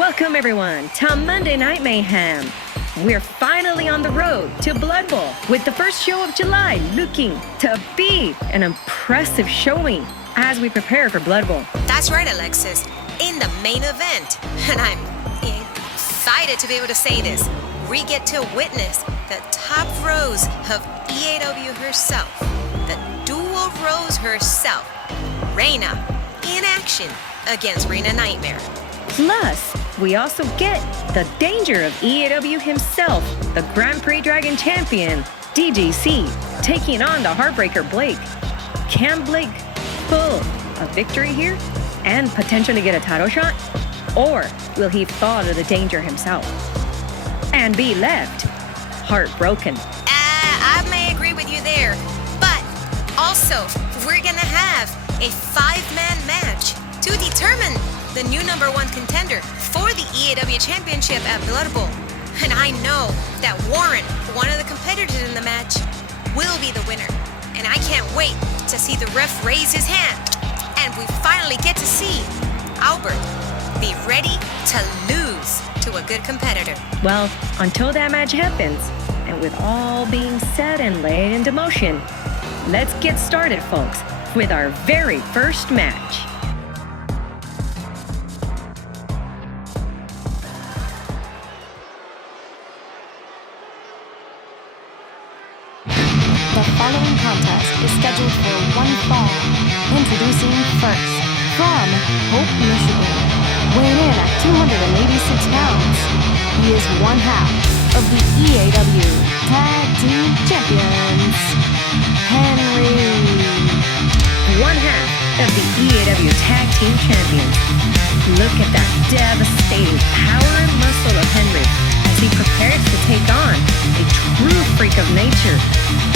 Welcome everyone to Monday Night Mayhem. We're finally on the road to Blood Bowl with the first show of July looking to be an impressive showing as we prepare for Blood Bowl. That's right, Alexis. In the main event, and I'm excited to be able to say this, we get to witness the top Rose of EAW herself, the dual Rose herself, Reina, in action against Reina Nightmare. Plus, we also get the danger of EAW himself, the Grand Prix Dragon Champion, DGC, taking on the Heartbreaker Blake. Can Blake pull a victory here and potentially get a title shot? Or will he fall to the danger himself and be left heartbroken? I may agree with you there, but also we're gonna have a 5-man match to determine the new #1 contender for the EAW Championship at Blood Bowl. And I know that Warren, one of the competitors in the match, will be the winner. And I can't wait to see the ref raise his hand. And we finally get to see Albert be ready to lose to a good competitor. Well, until that match happens, and with all being said and laid into motion, let's get started, folks, with our very first match. The following contest is scheduled for one fall. Introducing first, from Hope, Michigan, weighing in at 286 pounds, he is one half of the EAW Tag Team Champions, Henry. One half of the EAW Tag Team Champions. Look at that devastating power and muscle of Henry as he prepares to take on a true freak of nature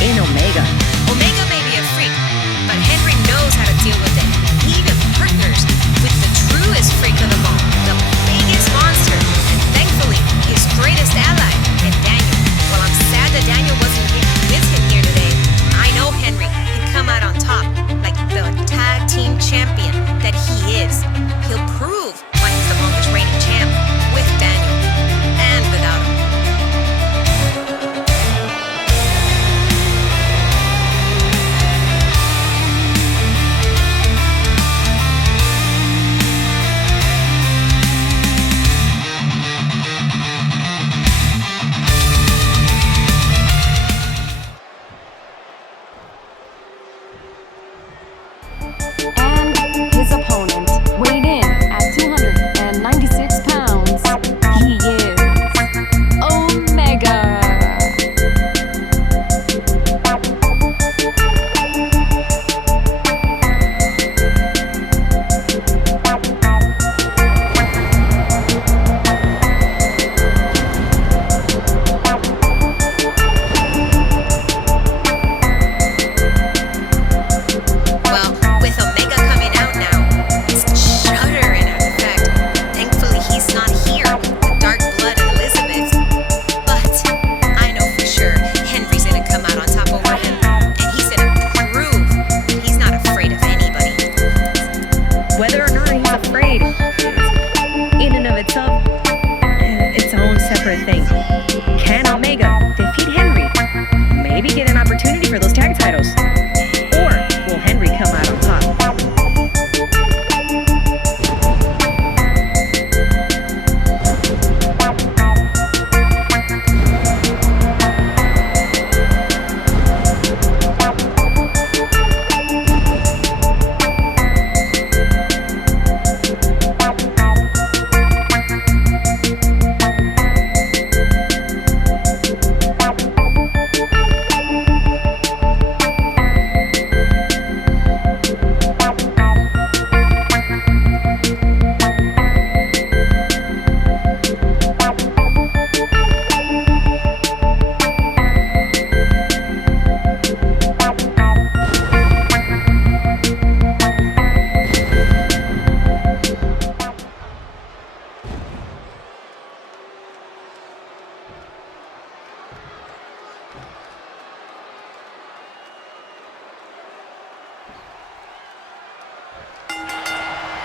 in Omega. Omega may be a freak, but Henry knows how to deal with it. He even partners with the truest freak of them all, the biggest monster, and thankfully his greatest ally in Daniel. While I'm sad that Daniel wasn't with him here today, I know Henry can come out on top like the tag team champion that he is. He'll prove why he's the longest reigning champ with Daniel and without him. And his opponent, weighed in at 296 pounds, he is Omega. Well, with Omega coming out now, it's shudder in effect. Thankfully, he's not here, the dark blood of Elizabeth. But I know for sure Henry's gonna come out on top over him, and he's gonna prove he's not afraid of anybody. Whether or not he's afraid, in and of itself, its own separate thing. Can Omega defeat Henry? Maybe get an opportunity for those tag titles? Or will Henry come out on top?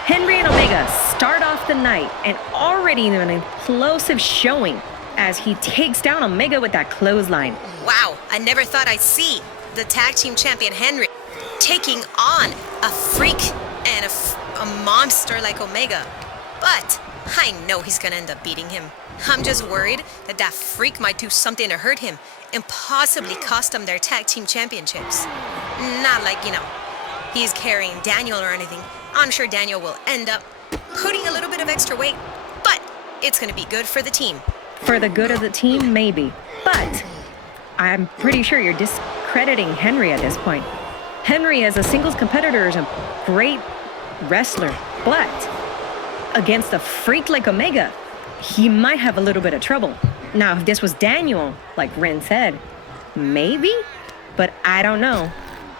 Henry and Omega start off the night and already an explosive showing as he takes down Omega with that clothesline. Wow, I never thought I'd see the tag team champion Henry taking on a freak and a monster like Omega. But I know he's gonna end up beating him. I'm just worried that that freak might do something to hurt him and possibly cost them their tag team championships. Not like, he's carrying Daniel or anything. I'm sure Daniel will end up putting a little bit of extra weight, but it's gonna be good for the team. For the good of the team, maybe. But I'm pretty sure you're discrediting Henry at this point. Henry as a singles competitor is a great wrestler, but against a freak like Omega, he might have a little bit of trouble. Now, if this was Daniel, like Ren said, maybe, but I don't know.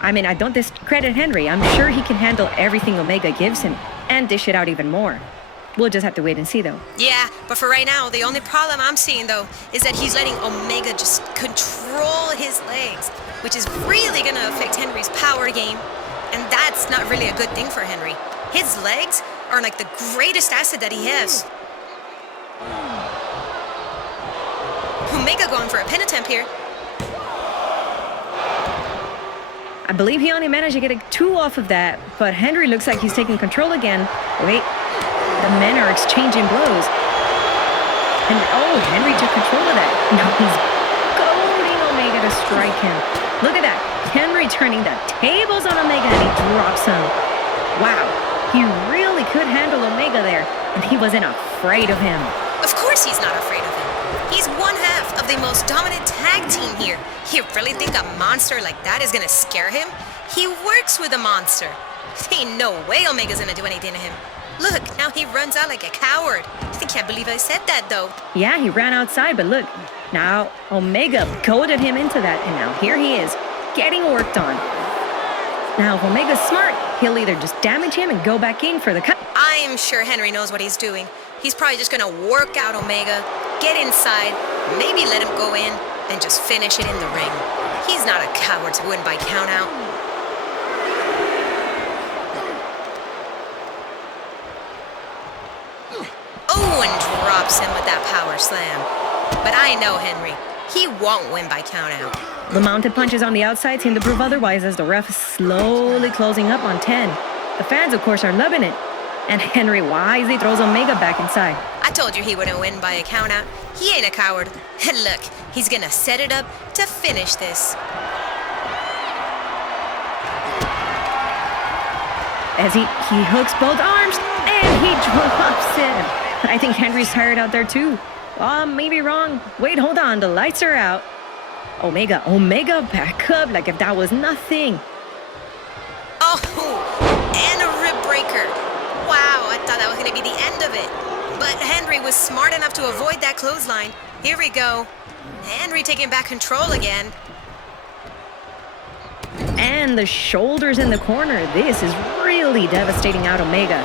I mean, I don't discredit Henry. I'm sure he can handle everything Omega gives him and dish it out even more. We'll just have to wait and see, though. Yeah, but for right now, the only problem I'm seeing, though, is that he's letting Omega just control his legs, which is really going to affect Henry's power game, and that's not really a good thing for Henry. His legs are like the greatest asset that he has. Omega going for a pin attempt here. I believe he only managed to get a 2 off of that, but Henry looks like he's taking control again. Wait, the men are exchanging blows. And Henry took control of that. Now he's goading Omega to strike him. Look at that. Henry turning the tables on Omega and he drops him. Wow, he really could handle Omega there, and he wasn't afraid of him. Of course he's not afraid of him. He's one half of the most dominant tag team here. You really think a monster like that is gonna scare him? He works with a monster. Ain't no way Omega's gonna do anything to him. Look, now he runs out like a coward. I can't believe I said that, though. Yeah, he ran outside, but look, now Omega goaded him into that, and now here he is, getting worked on. Now, if Omega's smart, he'll either just damage him and go back in for the cut. I'm sure Henry knows what he's doing. He's probably just gonna work out Omega, get inside, maybe let him go in, and just finish it in the ring. He's not a coward to win by countout. Oh, and drops him with that power slam. But I know Henry. He won't win by countout. The mounted punches on the outside seem to prove otherwise as the ref is slowly closing up on 10. The fans, of course, are loving it. And Henry wisely throws Omega back inside. I told you he wouldn't win by a countout. He ain't a coward. And look, he's gonna set it up to finish this. As he hooks both arms, and he drops it. I think Henry's tired out there too. Maybe wrong. Wait, hold on, the lights are out. Omega back up like if that was nothing. Oh, and a rib breaker. Wow, I thought that was gonna be the end of it. But Henry was smart enough to avoid that clothesline. Here we go. Henry taking back control again. And the shoulders in the corner. This is really devastating out Omega.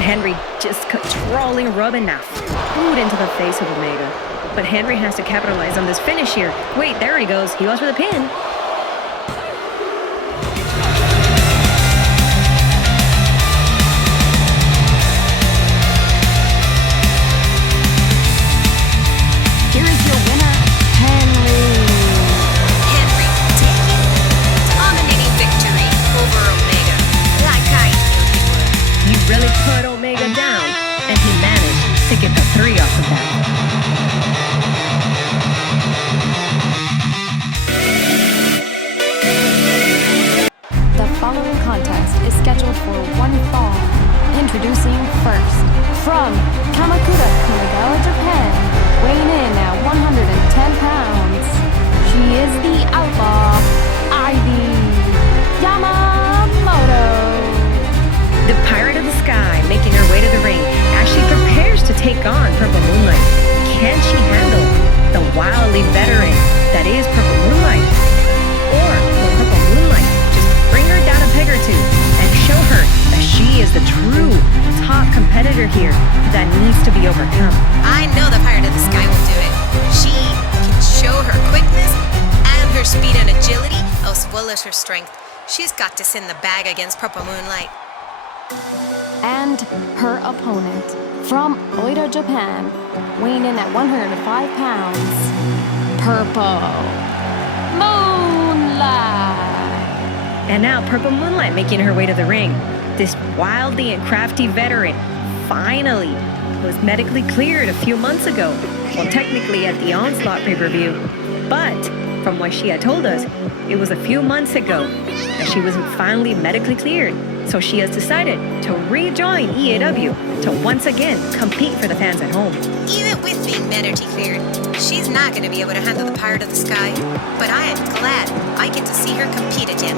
Henry just controlling, rubbing that food into the face of Omega. But Henry has to capitalize on this finish here. Wait, there he goes. He goes for the pin. Here is your winner, Henry. Henry taking dominating victory over Omega, like I knew he would. He really put Omega down, and he managed to get the 3 off of that. The following contest is scheduled for one fall. Introducing first, from Kamakura, Kanagawa, Japan, weighing in at 110 pounds. She is the outlaw, Ivy Yamamoto. The Pirate of the Sky making her way to the ring as she prepares to take on Purple Moonlight. Can she handle the wildly veteran that is Purple Moonlight? Or will Purple Moonlight just bring her down a peg or two and show her that she is the true top competitor here that needs to be overcome? I know the Pirate of the Sky will do it. She can show her quickness and her speed and agility as well as her strength. She's got this in the bag against Purple Moonlight. And her opponent, from Oita, Japan, weighing in at 105 pounds, Purple Moonlight. And now Purple Moonlight making her way to the ring. This wildly and crafty veteran finally was medically cleared a few months ago. Well, technically at the Onslaught pay-per-view. But from what she had told us, it was a few months ago that she was finally medically cleared. So she has decided to rejoin EAW to once again compete for the fans at home. Even with being medically cleared, she's not going to be able to handle the Pirate of the Sky. But I am glad I get to see her compete again.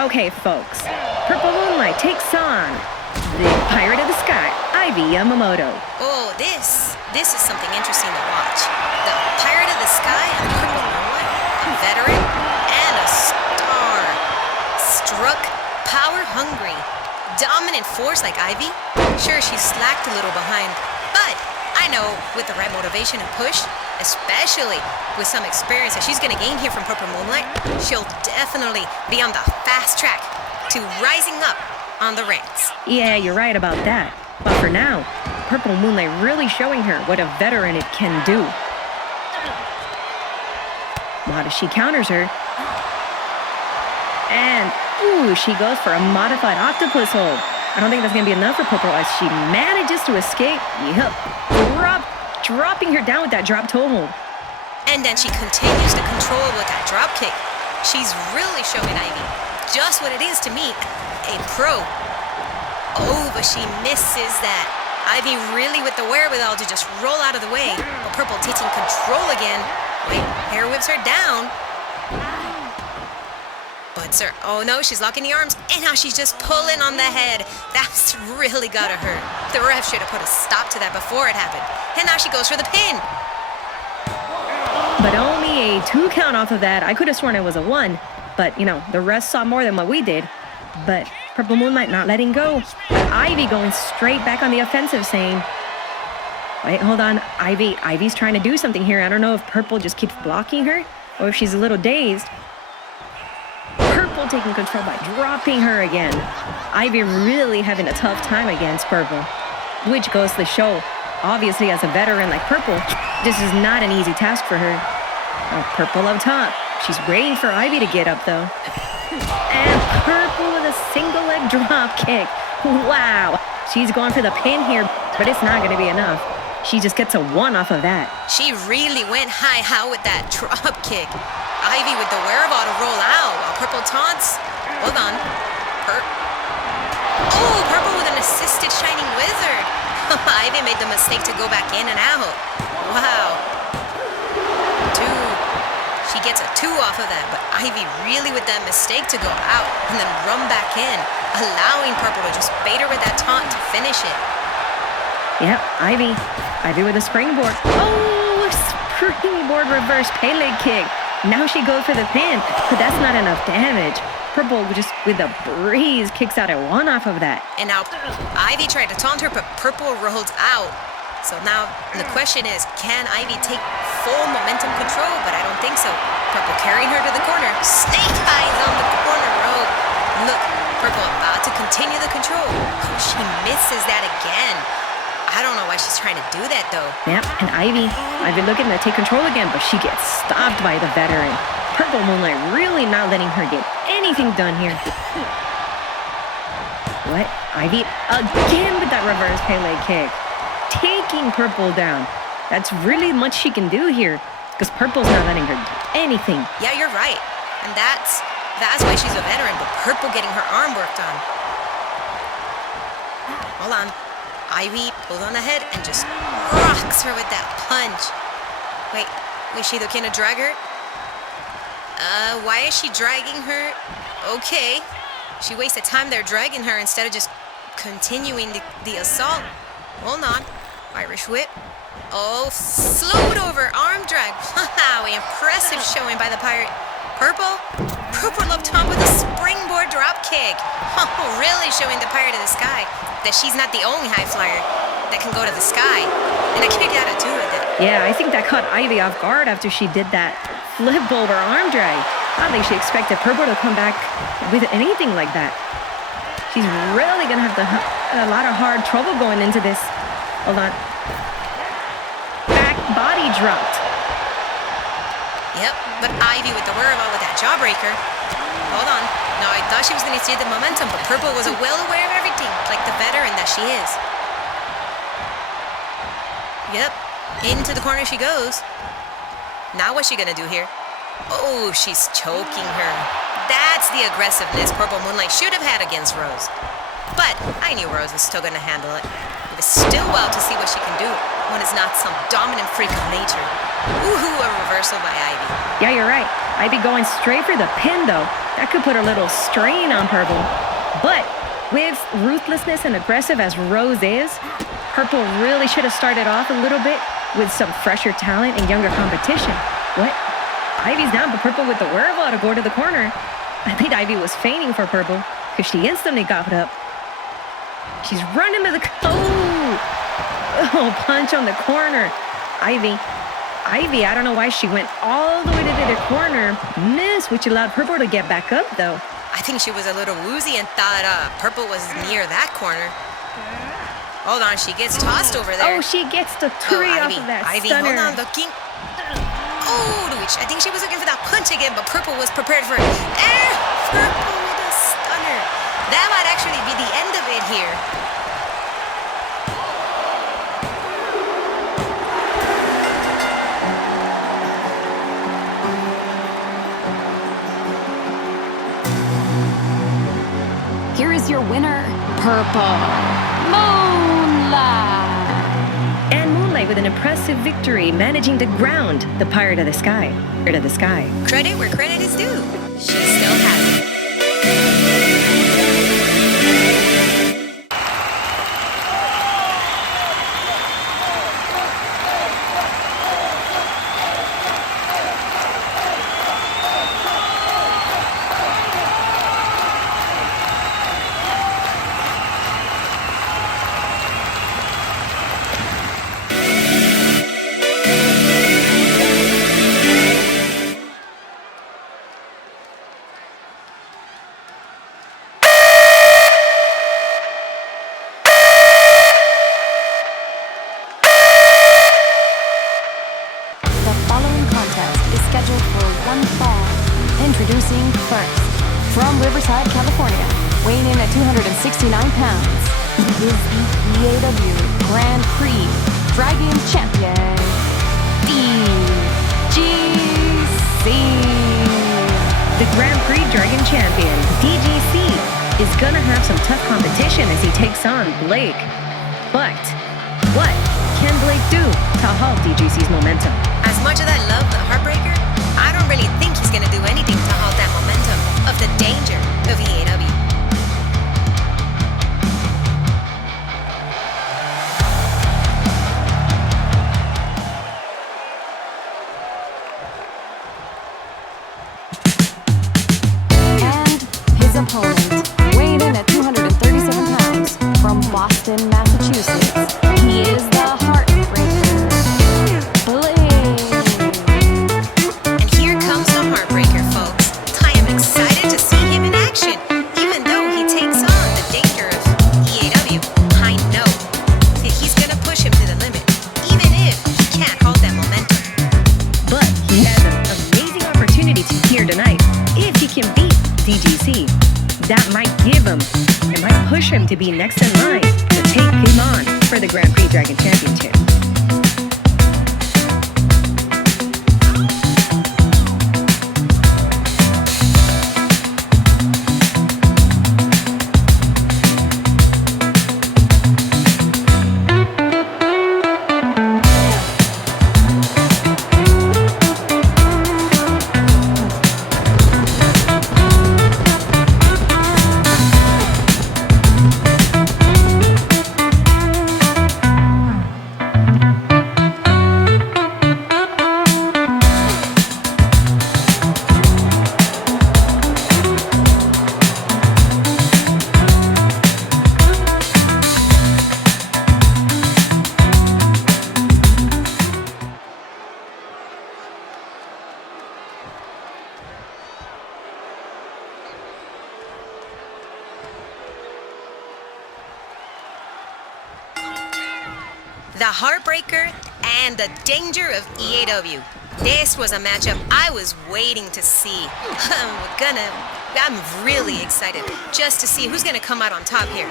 Okay, folks. Purple Moonlight takes on the Pirate of the Sky, Ivy Yamamoto. Oh, this is something interesting to watch. The Pirate of the Sky and Purple Moonlight, a veteran and a star. Struck, power-hungry, dominant force like Ivy. Sure, she slacked a little behind, but I know with the right motivation and push, especially with some experience that she's going to gain here from Purple Moonlight, she'll definitely be on the fast track to rising up on the ranks. Yeah, you're right about that. But for now, Purple Moonlight really showing her what a veteran it can do. What if she counters her? And, ooh, she goes for a modified octopus hold. I don't think that's going to be enough for Purple as she manages to escape. Yep. Dropping her down with that drop toe hold. And then she continues to control with that drop kick. She's really showing Ivy just what it is to meet a pro. Oh, but she misses that. Ivy really with the wherewithal to just roll out of the way. But Purple taking control again. Wait, hair whips her down. But sir, oh no, she's locking the arms. And now she's just pulling on the head. That's really gotta hurt. The ref should have put a stop to that before it happened. And now she goes for the pin. But only a 2 count off of that. I could have sworn it was a 1. But, you know, the rest saw more than what we did. But Purple Moonlight not letting go. Ivy going straight back on the offensive saying, wait, hold on. Ivy's trying to do something here. I don't know if Purple just keeps blocking her or if she's a little dazed. Purple taking control by dropping her again. Ivy really having a tough time against Purple. Which goes to show, obviously as a veteran like Purple, this is not an easy task for her. Purple up top. She's waiting for Ivy to get up though. And Purple with a single leg drop kick. Wow. She's going for the pin here, but it's not going to be enough. She just gets a 1 off of that. She really went high with that drop kick. Ivy with the wherewithal to roll out while Purple taunts. Hold on. Purple with an assisted Shining Wizard. Ivy made the mistake to go back in and out. Wow. 2. She gets a 2 off of that, but Ivy really with that mistake to go out and then run back in, allowing Purple to just bait her with that taunt to finish it. Yep, Ivy with a springboard. Oh, springboard reverse Pele kick. Now she goes for the pin, but that's not enough damage. Purple just with a breeze kicks out a 1 off of that. And now Ivy tried to taunt her, but Purple rolls out. So now the question is, can Ivy take full momentum control? But I don't think so. Purple carrying her to the corner. Snake eyes on the corner rope. Look, Purple about to continue the control. Oh, she misses that again. I don't know why she's trying to do that though. Yep, and Ivy looking to take control again, but she gets stopped by the veteran. Purple Moonlight really not letting her get anything done here. What? Ivy again with that reverse Pele kick. Taking Purple down. That's really much she can do here because Purple's not letting her do anything. Yeah, you're right. And that's why she's a veteran, but Purple getting her arm worked on. Hold on. Ivy pulls on the head and just rocks her with that punch. Wait, is she looking to drag her? Why is she dragging her? Okay. She wasted time there dragging her instead of just continuing the assault. Hold on. Irish whip. Oh, slowed over arm drag. Wow, impressive showing by the Pirate. Purple up top with a springboard drop kick. Oh, really showing the Pirate of the Sky that she's not the only high flyer that can go to the sky. And a kick out of two with it. Yeah, I think that caught Ivy off guard after she did that flip over arm drag. I don't think she expected Purple to come back with anything like that. She's really going to have a lot of hard trouble going into this. Hold on. Back body dropped. Yep, but Ivy with the wherewithal with that jawbreaker. Hold on. No, I thought she was going to see the momentum, but Purple was well aware of everything, like the veteran that she is. Yep, into the corner she goes. Now what's she going to do here? Oh, she's choking her. That's the aggressiveness Purple Moonlight should have had against Rose. But I knew Rose was still going to handle it. It was still well to see what she can do when it's not some dominant freak of nature. Woohoo, a reversal by Ivy. Yeah, you're right. Ivy going straight for the pin, though. That could put a little strain on Purple. But with ruthlessness and aggressive as Rose is, Purple really should have started off a little bit with some fresher talent and younger competition. What? Ivy's down, but Purple with the wherewithal to go to the corner. I think Ivy was feigning for Purple because she instantly got up. She's running to the... Oh, punch on the corner. Ivy, I don't know why she went all the way to the corner. Missed, which allowed Purple to get back up, though. I think she was a little woozy and thought Purple was near that corner. Hold on, she gets tossed over there. Oh, she gets the three off of that Ivy, stunner. hold on, looking. Oh, I think she was looking for that punch again, but Purple was prepared for it. Purple with a stunner. That might actually be the end of it here. Here is your winner, Purple Moonlight. And Moonlight with an impressive victory, managing to ground the Pirate of the Sky. Credit where credit is due. She still has it. Introducing first, from Riverside, California, weighing in at 269 pounds, he is the EAW Grand Prix Dragon Champion, DGC. The Grand Prix Dragon Champion, DGC, is gonna have some tough competition as he takes on Blake. But what can Blake do to halt DGC's momentum? As much as I love the Heartbreaker, I don't really think he's going to do anything to halt that momentum of the danger of EAW. And his opponent, weighing in at 237 pounds, from Boston, Massachusetts, he is the Heartbreaker, Blake. And here comes the Heartbreaker, folks. I am excited to see him in action, even though he takes on the danger of EAW. I know that he's going to push him to the limit, even if he can't hold that momentum. But he has an amazing opportunity here tonight. If he can beat DGC, that might give him, it might push him to be next in line to take him on for the Grand Prix Dragon Championship. the Heartbreaker and the Danger of EAW. This was a matchup I was waiting to see. I'm really excited just to see who's gonna come out on top here.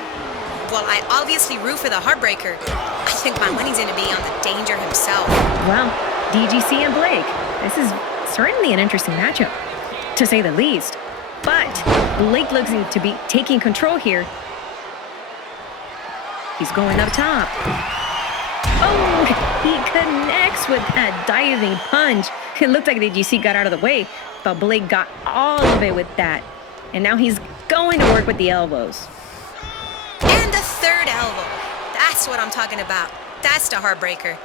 While I obviously root for the Heartbreaker, I think my money's gonna be on the Danger himself. Well, DGC and Blake, this is certainly an interesting matchup, to say the least. But Blake looks to be taking control here. He's going up top. Oh, he connects with that diving punch. It looked like the DGC got out of the way, but Blake got all of it with that. And now he's going to work with the elbows. And the third elbow. That's what I'm talking about. That's the Heartbreaker.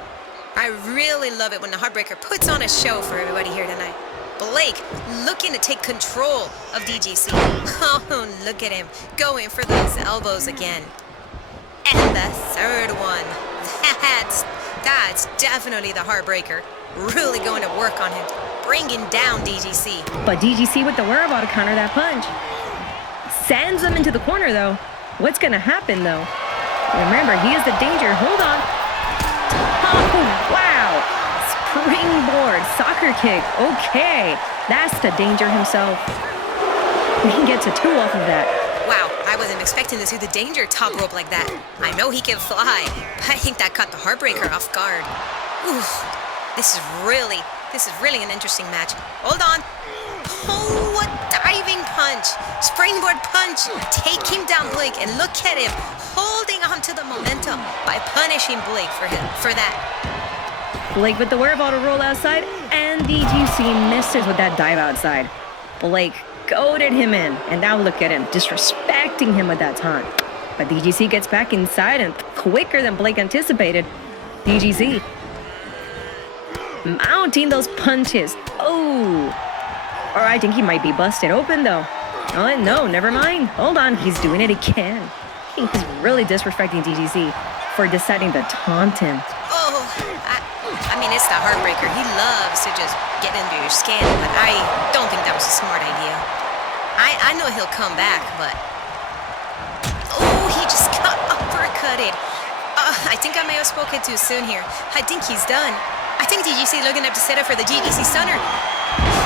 I really love it when the Heartbreaker puts on a show for everybody here tonight. Blake looking to take control of DGC. Oh, look at him going for those elbows again. And the third one. That's definitely the Heartbreaker. Really going to work on him, bringing down DGC. But DGC with the wherewithal to counter that punch. Sends him into the corner, though. What's going to happen, though? Remember, he is the Danger. Hold on. Oh, wow. Springboard, soccer kick. Okay, that's the Danger himself. He gets a 2 off of that. Wow, I wasn't expecting to see the Danger top rope like that. I know he can fly, but I think that caught the Heartbreaker off guard. Oof, this is really an interesting match. Hold on. Oh, a diving punch. Springboard punch. Taking down Blake, and look at him holding on to the momentum by punishing Blake for that. Blake with the wherewithal to roll outside, and DGC misses with that dive outside. Blake goaded him in, and now look at him, disrespecting him with that taunt. But DGC gets back inside, and quicker than Blake anticipated. DGC mounting those punches. Oh, or I think he might be busted open, though. Oh, no, never mind. Hold on, he's doing it again. He's really disrespecting DGC for deciding to taunt him. Oh, I mean, it's the Heartbreaker. He loves to just get into your skin, but I don't think that was a smart idea. I know he'll come back, but... Oh, he just got uppercutted. I think I may have spoken too soon here. I think he's done. I think DGC looking up to set up for the GDC Stunner.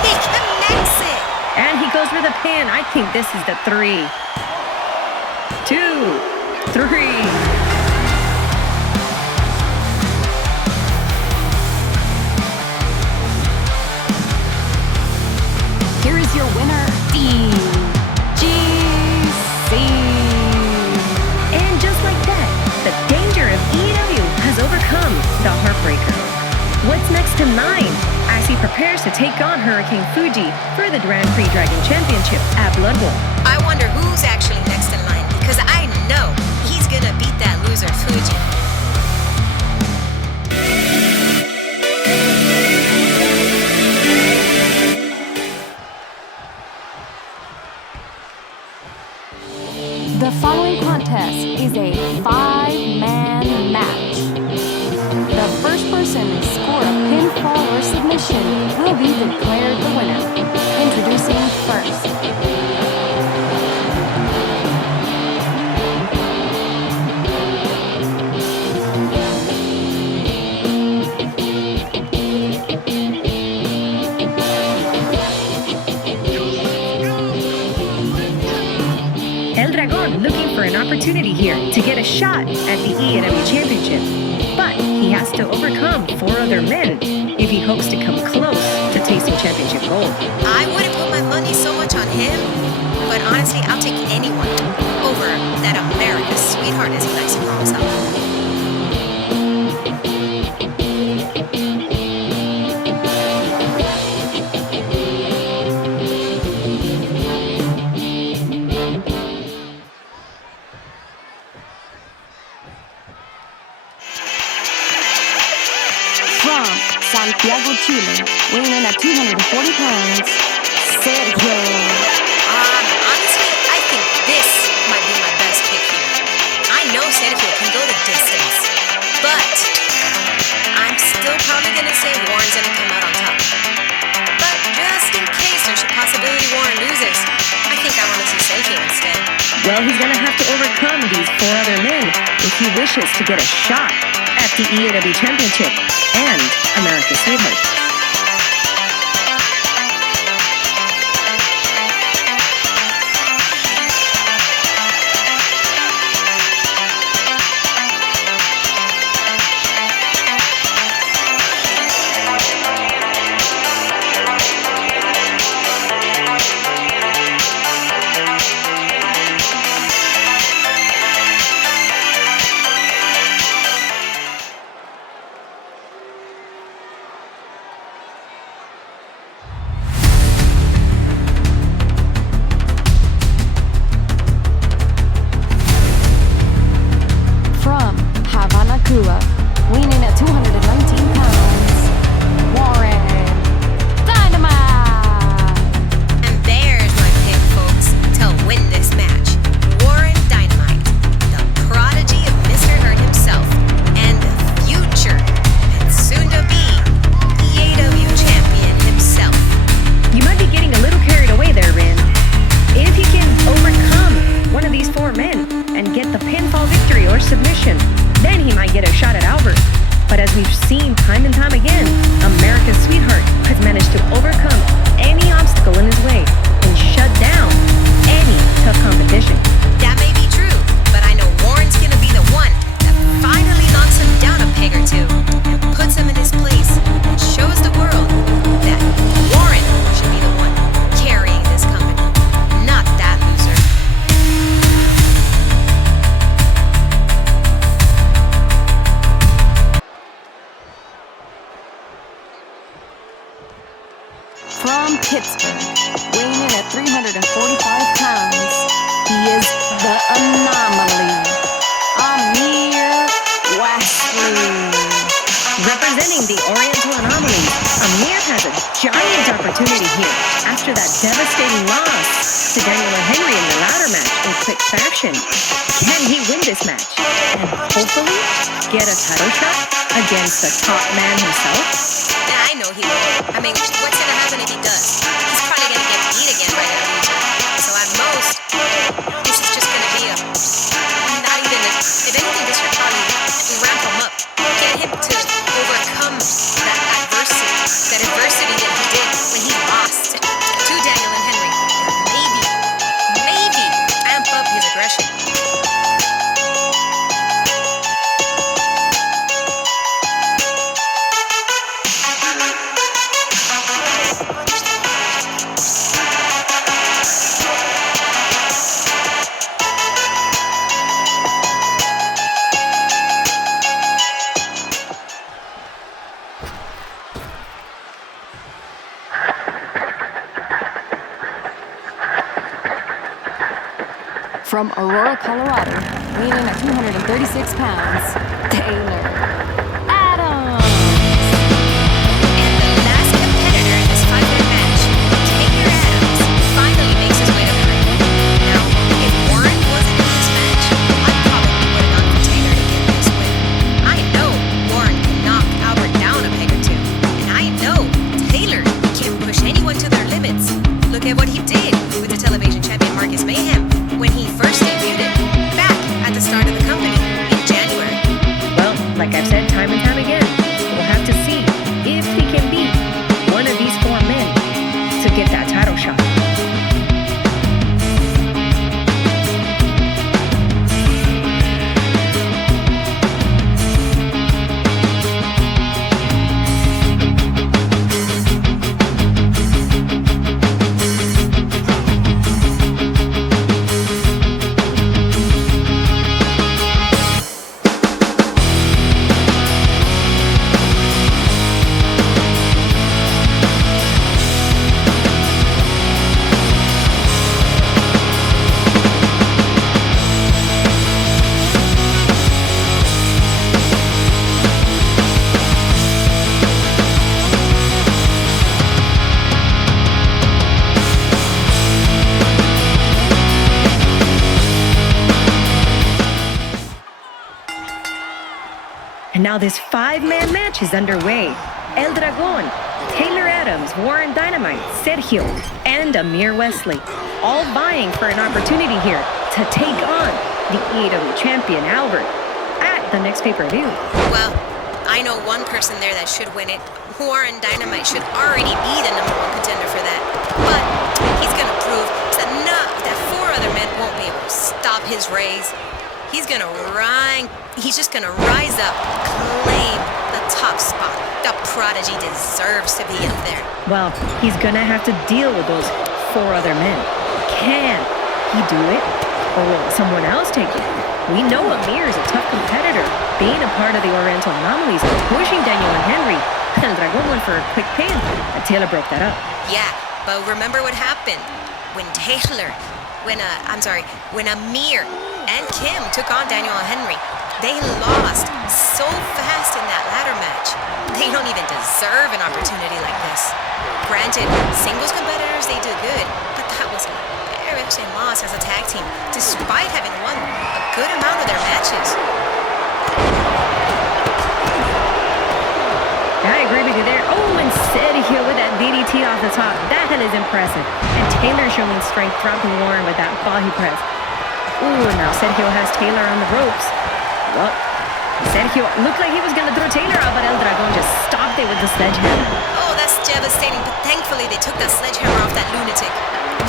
He connects it! And he goes for the pin. I think this is the 3, 2, 3. Here is your winner, DGC. And just like that, the Danger of EAW has overcome the Heartbreaker. What's next in line as he prepares to take on Hurricane Fuji for the Grand Prix Dragon Championship at Blood Bowl? I wonder who's actually next in line, because I know he's gonna beat that loser Fuji. The following contest is a 5-man match. The first person to score a pinfall or submission will be declared the winner. Introducing first. Looking for an opportunity here to get a shot at the EAW Championship. But he has to overcome 4 other men if he hopes to come close to tasting championship gold. I wouldn't put my money so much on him, but honestly, I'll take anyone over that America's sweetheart, as he likes to call himself. Santiago, Chile, weighing in at 240 pounds, Sergio. Honestly, I think this might be my best pick here. I know Sergio can go the distance, but I'm still probably gonna say Warren's gonna come out on top. But just in case there's a possibility Warren loses, I think I want to see Sergio instead. Well, he's gonna have to overcome these 4 other men if he wishes to get a shot at the EAW Championship and America's Sweetheart. Weighing at 219 pounds, Warren Dynamite! And there's my pick, folks, to win this match. Warren Dynamite, the prodigy of Mr. Hurt himself, and the future and soon-to-be EAW champion himself. You might be getting a little carried away there, Rin. If he can overcome one of these four men and get the pinfall victory or submission, then he might get a shot at Albert. But as we've seen time and time again, America's Sweetheart has managed to overcome any obstacle in his way and shut down any tough competition. That may be true, but I know Warren's gonna be the one that finally knocks him down a peg or two and puts him in his place and shows the world that Warren should be the one carrying this company, not that loser. From Pittsburgh, weighing in at 345 pounds, he is the anomaly, Amir Wesley. Representing the Oriental Anomaly, Amir has a giant opportunity here after that devastating loss to Daniel Henry in the ladder match in quick fashion. Can he win this match and hopefully get a title shot against the top man himself? Yeah, I know he will. I mean, what's gonna happen if he does? He's probably gonna get beat again by that loser. So at most, this is just gonna be not even if anything, this should probably ramp him up, get him to overcome that adversity that he did when he lost to Daniel and Henry. Maybe amp up his aggression. From Aurora, Colorado, weighing in at 236 pounds, Taylor Adams. And the last competitor in this five-man match, Taylor Adams, finally makes his way to the ring. Now, if Warren wasn't in this match, I probably would have gone for Taylor to get this win. I know Warren can knock Albert down a peg or two, and I know Taylor can push anyone to their limits. Look at what he did with the television champion Marcus Mayhem when he first debuted back at the start of the company in January. Well, like I've said time and time again, we'll have to see if he can beat one of these four men to get that title shot. And now this five-man match is underway. El Dragon, Taylor Adams, Warren Dynamite, Sergio, and Amir Wesley, all vying for an opportunity here to take on the EAW champion Albert at the next pay-per-view. Well, I know one person there that should win it. Warren Dynamite should already be the number one contender for that. But he's gonna prove that 4 other men won't be able to stop his raise. He's just gonna rise up, claim the top spot. The prodigy deserves to be up there. Well, he's gonna have to deal with those 4 other men. Can he do it? Or will someone else take it? We know Amir is a tough competitor, being a part of the Oriental Anomalies, pushing Daniel and Henry. El Dragon went for a quick pin, and Taylor broke that up. Yeah, but remember what happened when when Amir and Kim took on Daniel and Henry. They lost so fast in that ladder match. They don't even deserve an opportunity like this. Granted, singles competitors, they do good, but that was an embarrassing loss as a tag team, despite having won a good amount of their matches. I agree with you there. Oh, and Sergio with that DDT off the top. That is impressive. And Taylor showing strength, dropping Warren with that body press. Ooh, now Sergio has Taylor on the ropes. Well, Sergio looked like he was going to throw Taylor out, but El Dragon just stopped it with the sledgehammer. Oh, that's devastating, but thankfully they took that sledgehammer off that lunatic.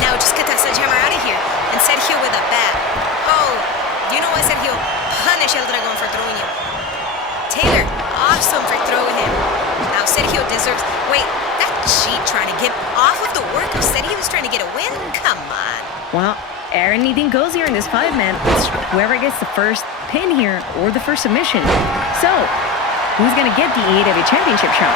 Now just get that sledgehammer out of here. And Sergio with a bat. Oh, you know what, Sergio? Punish El Dragon for throwing you. Taylor, awesome for throwing him. Now Sergio deserves... Wait, that cheat trying to get off of the work of Sergio was trying to get a win? Come on. Well, anything goes here in this 5-man. It's whoever gets the first pin here or the first submission. So, who's going to get the EAW Championship shot?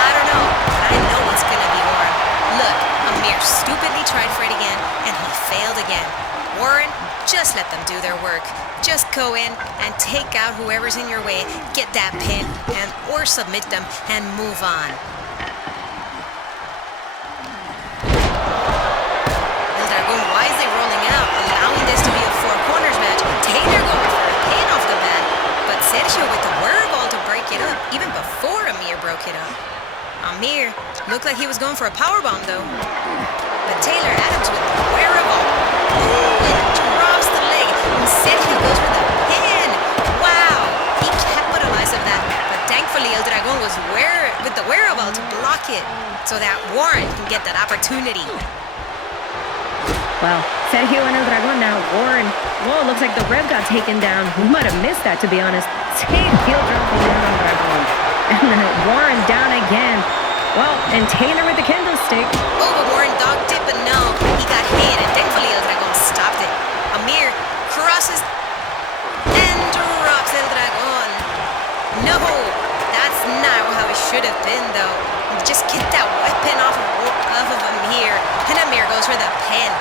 I don't know, but I know it's going to be Warren. Look, Amir stupidly tried for it again, and he failed again. Warren, just let them do their work. Just go in and take out whoever's in your way, get that pin, or submit them, and move on. El Dragon wisely rolling out, allowing this to be a 4 corners match. Taylor going for a pin off the bat, but Sergio with the wherewithal to break it up, even before Amir broke it up. Amir looked like he was going for a powerbomb, though. But Taylor Adams with the wherewithal. Ooh, and drops the leg. And Sergio goes for the pin. Wow, he capitalized on that. But thankfully, El Dragon was with the wherewithal to block it so that Warren can get that opportunity. Well, Sergio and El Dragon now. Warren, whoa, looks like the Rev got taken down. We might have missed that, to be honest. Heel drop on El Dragon. And Warren down again. Well, and Taylor with the candlestick. Oh, but Warren dogged it, but no. He got hit, and thankfully El Dragon stopped it. Amir crosses and drops El Dragon. No, that's not how it should have been, though. Just get that weapon off of Amir, and Amir goes for the pin.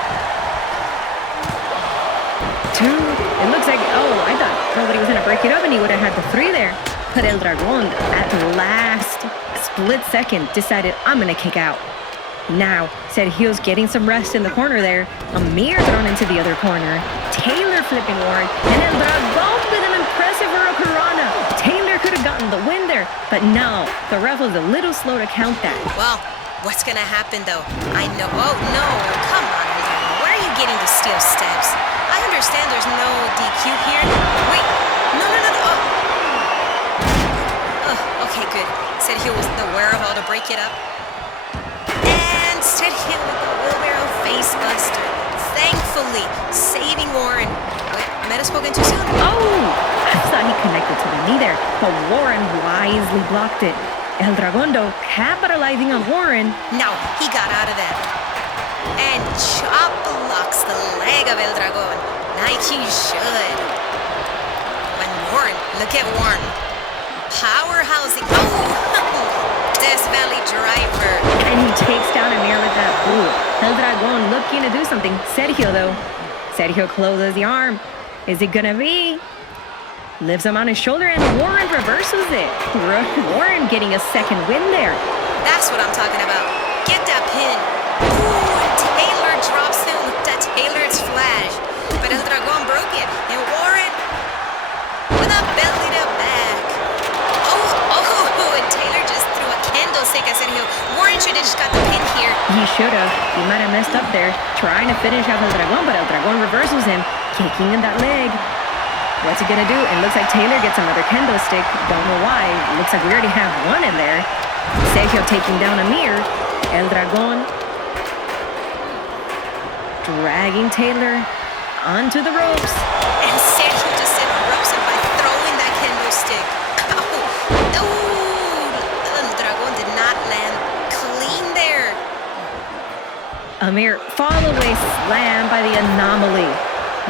2. It looks like, I thought nobody was going to break it up, and he would have had the 3 there. But El Dragon, at the last split second, decided, I'm going to kick out. Now, Sergio's getting some rest in the corner there. Amir thrown into the other corner. Taylor flipping Warren. And El Dragon with an impressive Hurricanrana. Taylor could have gotten the win there. But no, the ref was a little slow to count that. Well, what's going to happen, though? I know. Oh, no. Come on, El Dragon. Where are you getting the steel steps? I understand there's no DQ here. Wait. No. Oh, okay, good. Sergio was the wherewithal to break it up. And Sergio with the wheelbarrow face buster. Thankfully, saving Warren. Wait, might have spoken too soon. Oh, I thought he connected to the knee there, but Warren wisely blocked it. El Dragondo capitalizing on Warren. Now, he got out of that. And chop blocks the leg of El Dragon. Like he should. When Warren, look at Warren. Powerhousing. Oh, Death Valley driver. And he takes down Amir with that. Ooh, El Dragon looking to do something. Sergio, though. Sergio closes the arm. Is it gonna be? Lifts him on his shoulder, and Warren reverses it. Warren getting a second win there. That's what I'm talking about. Get that pin. Ooh, and Taylor drops him with that Taylor's flash. But El Dragon broke it. And Warren with a belly to back. Oh, and Taylor just threw a candlestick at Sergio. Warren should have just got the pin here. He should have. He might have messed up there, trying to finish off El Dragon, but El Dragon reverses him. kicking in that leg. What's he gonna do? It looks like Taylor gets another kendo stick. Don't know why. It looks like we already have one in there. Sergio taking down Amir. El Dragon dragging Taylor onto the ropes. And Sergio just interrupts him by throwing that kendo stick. Ow! Ooh! El Dragon did not land clean there. Amir fall-away slam by the Anomaly.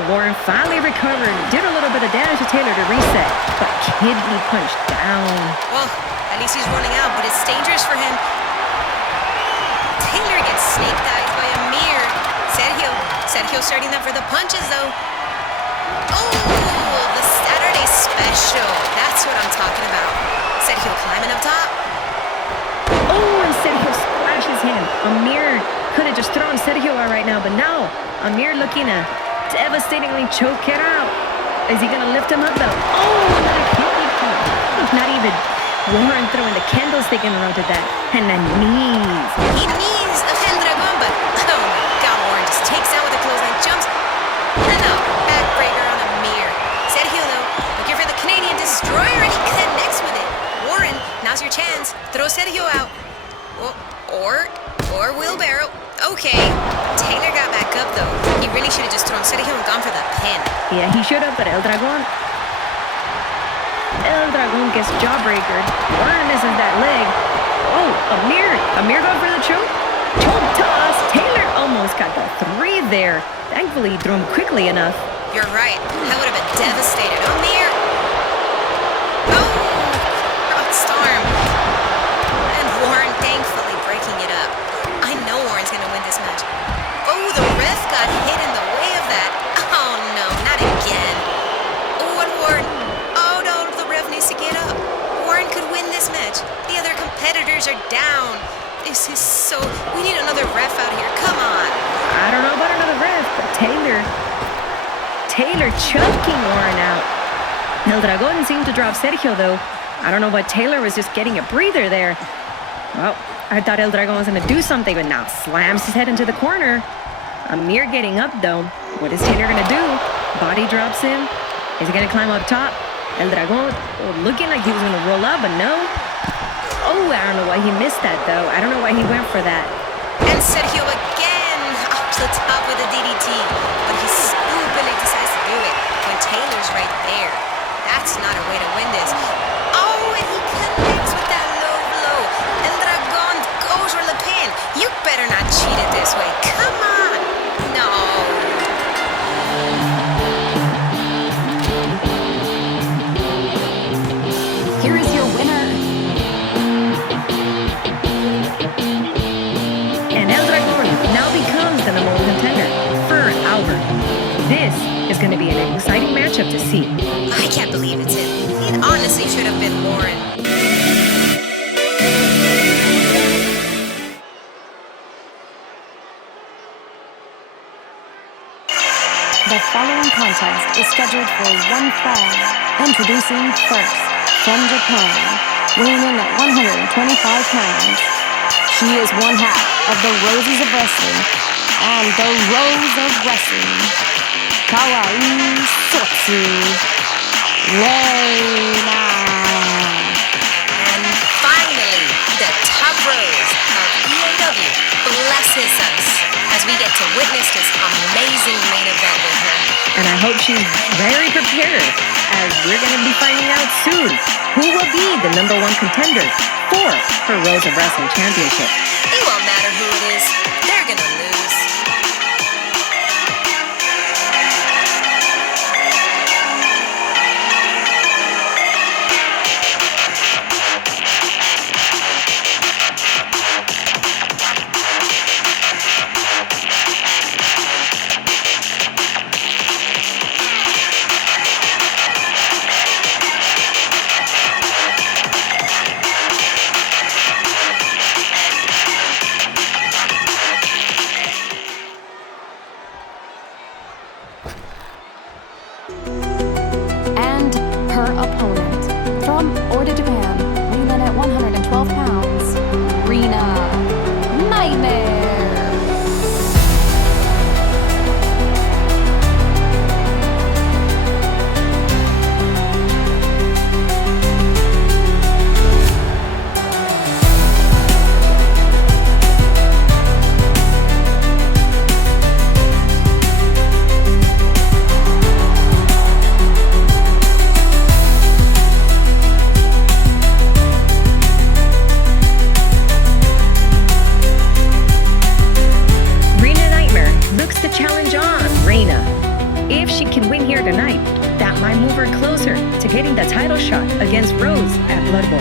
Warren finally recovered, did a little bit of damage to Taylor to reset, but kidney punch down. Well, at least he's running out, but it's dangerous for him. Taylor gets snake eyed by Amir. Sergio starting up for the punches, though. Oh, the Saturday special. That's what I'm talking about. Sergio climbing up top. Oh, and Sergio splashes him. Amir could have just thrown Sergio out right now, but no. Amir looking to devastatingly choke it out. Is he gonna lift him up though? Oh, not a kidney punch. Not even Warren throwing the kendo stick in onto that. And the knees. He knees of El Dragon, but oh my God, Warren just takes out with a clothesline, jumps. And no, backbreaker on Amir. Sergio though, looking for the Canadian Destroyer, and he connects with it. Warren, now's your chance. Throw Sergio out. Or wheelbarrow. Okay. Taylor got back up though. He really should have just thrown Sergio and gone for the pin. Yeah, he should have, but El Dragon gets jawbreakered. Warren misses that leg. Oh, Amir going for the choke. Choke toss. Taylor almost got the 3 there. Thankfully, he threw him quickly enough. You're right. That would have been devastated. Amir. Oh, front storm. And Warren thankfully breaking it up. I know Warren's gonna win this match. Oh, the ref got hit in the way of that. Oh no, not again. Oh, and Warren. Oh no, the ref needs to get up. Warren could win this match. The other competitors are down. This is so... We need another ref out here. Come on. I don't know about another ref, but Taylor choking Warren out. El Dragon seemed to drop Sergio though. I don't know, but Taylor was just getting a breather there. Well, I thought El Dragon was going to do something, but now slams his head into the corner. Amir getting up, though. What is Taylor going to do? Body drops him. Is he going to climb up top? El Dragon looking like he was going to roll up, but no. Oh, I don't know why he missed that, though. I don't know why he went for that. And Sergio again up to the top with a DDT. But he stupidly decides to do it when Taylor's right there. That's not a way to win this. Oh, and he connects with that low blow. El Dragon goes for the pin. You better not cheat it this way. Come on. No. Here is your winner. And El Dragon now becomes the number 1 contender for Albert. This is going to be an exciting matchup to see. I can't believe it's him. It honestly should have been Warren. The following contest is scheduled for one fall. Introducing first, from Japan, weighing in at 125 pounds. She is one half of the Roses of Wrestling and the Rose of Wrestling. Kawaii Sotsu Reina. And finally, the top rose of EAW blesses us as we get to witness this amazing main event with her. And I hope she's very prepared, as we're going to be finding out soon who will be the number 1 contender for her Rose of Wrestling Championship. It won't matter who it is. They're gonna lose. And her opponent, from Order Japan, weighing in at 112 pounds, Reina Nightmare. point. That might move her closer to getting the title shot against Rose at Blood Bowl.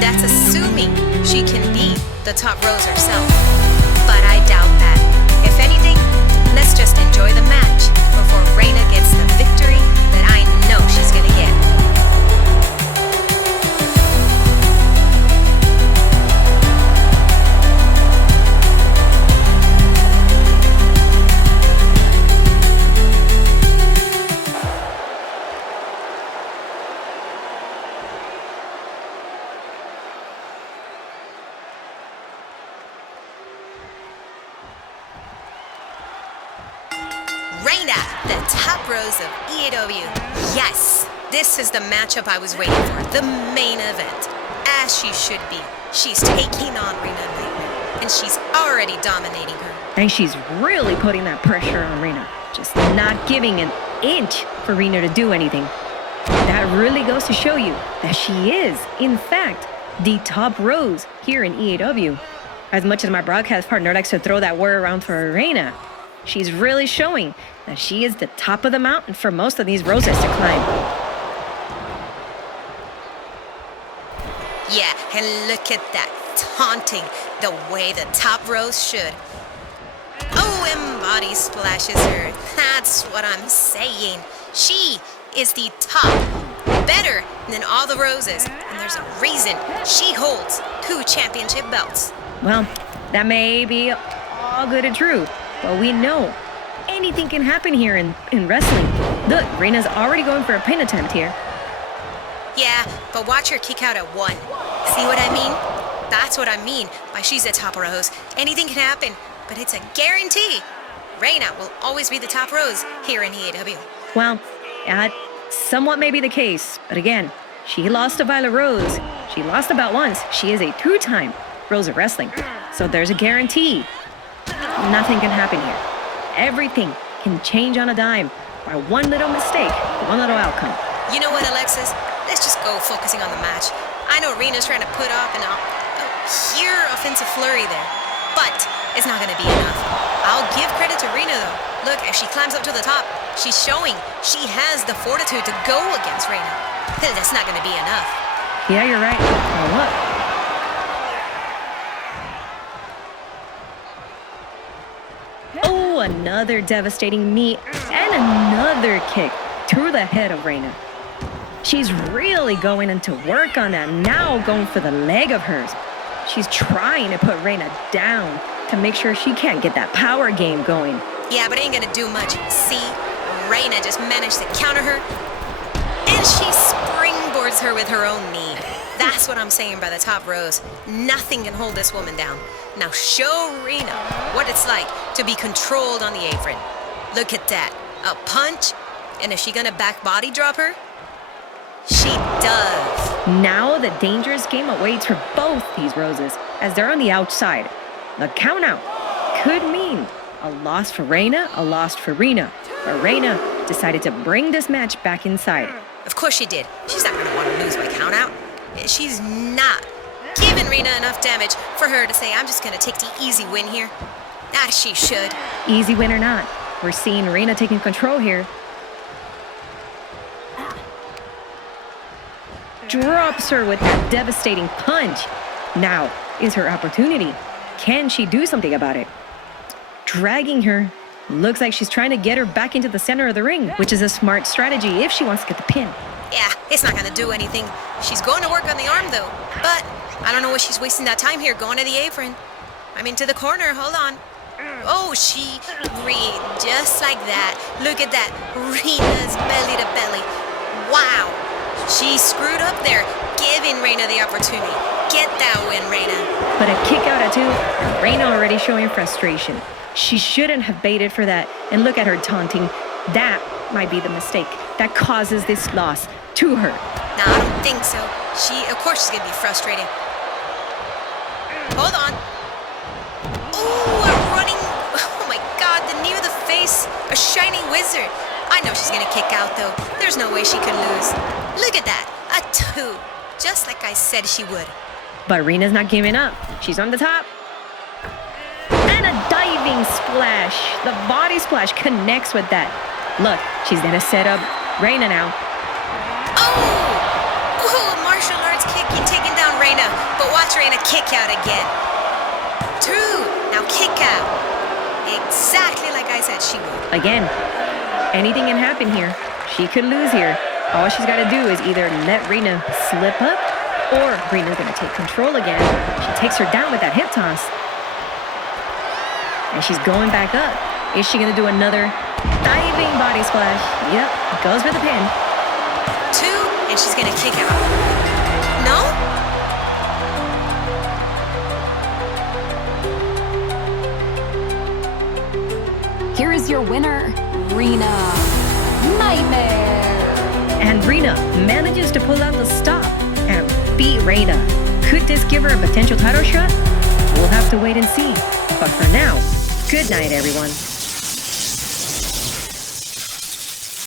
That's assuming she can beat the top Rose herself. But I doubt that. If anything, let's just enjoy the match before Reina gets the victory that I know she's gonna get. Reina, the top Rose of EAW. Yes, this is the matchup I was waiting for, the main event. As she should be. She's taking on Reina Mayhem, and she's already dominating her. And she's really putting that pressure on Reina, just not giving an inch for Reina to do anything. That really goes to show you that she is, in fact, the top Rose here in EAW. As much as my broadcast partner likes to throw that word around for Reina, she's really showing that she is the top of the mountain for most of these roses to climb. Yeah, and look at that, taunting the way the top Rose should. Oh, and body splashes her. That's what I'm saying. She is the top, better than all the Roses, and there's a reason she holds 2 championship belts. Well, that may be all good and true, but we know anything can happen here in wrestling. Look, Reina's already going for a pin attempt here. Yeah, but watch her kick out at 1. See what I mean? That's what I mean by she's a top Rose. Anything can happen, but it's a guarantee. Reina will always be the top Rose here in EAW. Well, that somewhat may be the case, but again, she lost to Violet Rose. She lost about once. She is a 2-time Rose of Wrestling, so there's a guarantee. Nothing can happen here. Everything can change on a dime by one little mistake, one little outcome. You know what, Alexis? Let's just go focusing on the match. I know Reina's trying to put up a pure offensive flurry there, but it's not going to be enough. I'll give credit to Reina, though. Look, if she climbs up to the top, she's showing she has the fortitude to go against Reina. That's not going to be enough. Yeah, you're right. Well, look. Oh, another devastating knee and another kick through the head of Reina. She's really going into work on that, now going for the leg of hers. She's trying to put Reina down to make sure she can't get that power game going. Yeah, but it ain't gonna do much. See, Reina just managed to counter her, and she springboards her with her own knee. That's what I'm saying by the top Rose. Nothing can hold this woman down. Now show Reina what it's like to be controlled on the apron. Look at that. A punch, and is she gonna back body drop her? She does. Now the dangerous game awaits for both these Roses as they're on the outside. The countout could mean a loss for Reina, a loss for Reina. But Reina decided to bring this match back inside. Of course she did. She's not gonna want to lose by countout. She's not giving Reina enough damage for her to say, I'm just gonna take the easy win here. As she should. Easy win or not, we're seeing Reina taking control here. Drops her with that devastating punch. Now is her opportunity. Can she do something about it? Dragging her. Looks like she's trying to get her back into the center of the ring, which is a smart strategy if she wants to get the pin. Yeah, it's not gonna do anything. She's going to work on the arm though. But I don't know why she's wasting that time here going to the apron. I mean, to the corner, hold on. Oh, she breathed just like that. Look at that, Reina's belly to belly. Wow. She screwed up there, giving Reina the opportunity. Get that win, Reina. But a kick out at 2, and Reina already showing frustration. She shouldn't have baited for that. And look at her taunting. That might be the mistake that causes this loss to her. No, I don't think so. Of course she's gonna be frustrated. Hold on. Ooh, a running, oh my God, the knee of the face, a shining wizard. I know she's gonna kick out though. There's no way she could lose. Look at that, a 2, just like I said she would. But Reina's not giving up. She's on the top. And a diving splash. The body splash connects with that. Look, she's gonna set up Reina now. Oh, martial arts kick taking down Reina, but watch Reina kick out again. 2, now kick out. Exactly like I said she would. Again, anything can happen here. She could lose here. All she's got to do is either let Reina slip up, or Reina's going to take control again. She takes her down with that hip toss. And she's going back up. Is she going to do another diving body splash? Yep, goes for the pin. 2, and she's going to kick out. No? Here is your winner, Reina. Nightmare. And Reina manages to pull out the stop and beat Reina. Could this give her a potential title shot? We'll have to wait and see. But for now, good night, everyone.